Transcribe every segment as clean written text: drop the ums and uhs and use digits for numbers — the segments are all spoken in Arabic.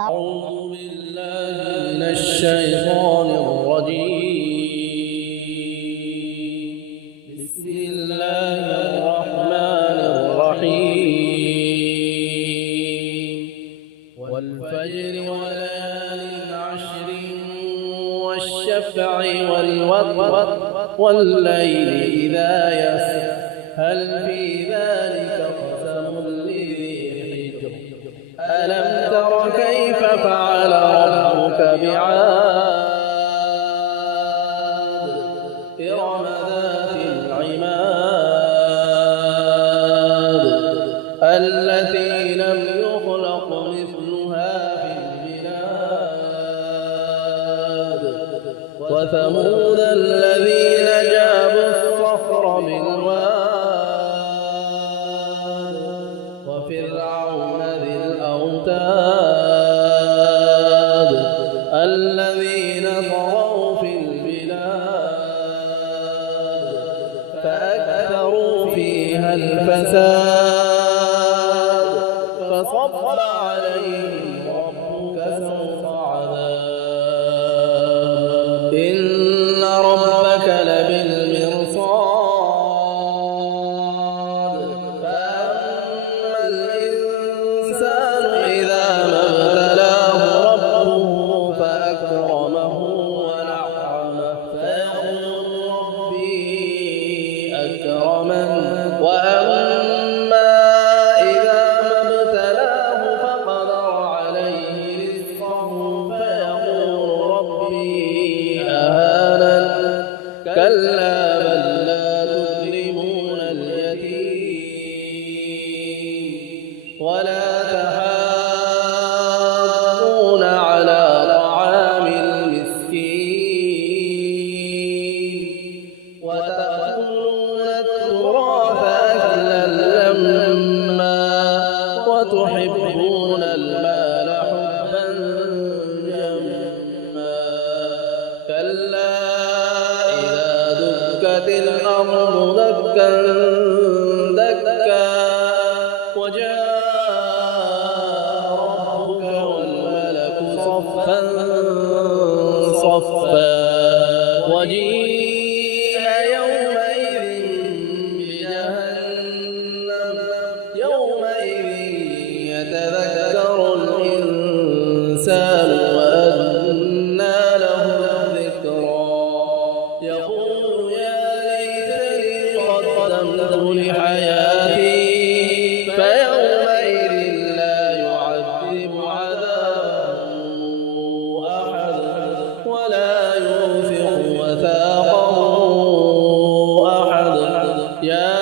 أعوذ بالله من الشيطان الرجيم. بسم الله الرحمن الرحيم. والفجر وليال عشر والشفع والوتر والليل إذا يسر هل في ذلك قسم لذي حجر ألم تر كيف فعل ربك بعاد إرم ذات العماد التي لم يخلق مثلها في البلاد وثمود الذين جابوا الصخر بالواد وفرعون ذي الأوتاد الذين طغوا في البلاد فأكثروا فيها الفساد فصب عليهم ربك سوط عذاب إن ربك لبالمرصاد فأما الإنسان إذا ما ابتلاه ربه فأكرمه ونعمه فيقول ربي أكرمن وأما إذا ما ابتلاه فقدر عليه رزقه فيقول ربي أهانن كلا بل لا تكرمون اليتيم ولا تحاضون على طعام المسكين وتأكلون التراث أكلا لما وتحبون المال حبا جما كلا إذا دكت الأرض دكا دكا وجاء ربك والملك صفا صفا وجيء يومئذ بجهنم يومئذ يتذكر الإنسان وأنى له الذكرى يقول يا ليتني قدمت لحياتي فيومئذ لا يعذب عذابه أحد ولا يوثق وثاقه أحد يا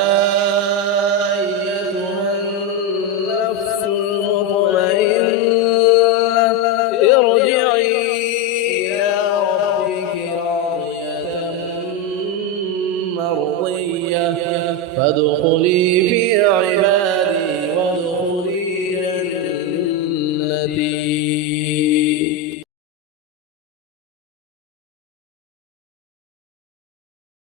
أيتها النفس المطمئنة ارجعي إلى ربك راضية مرضية فادخلي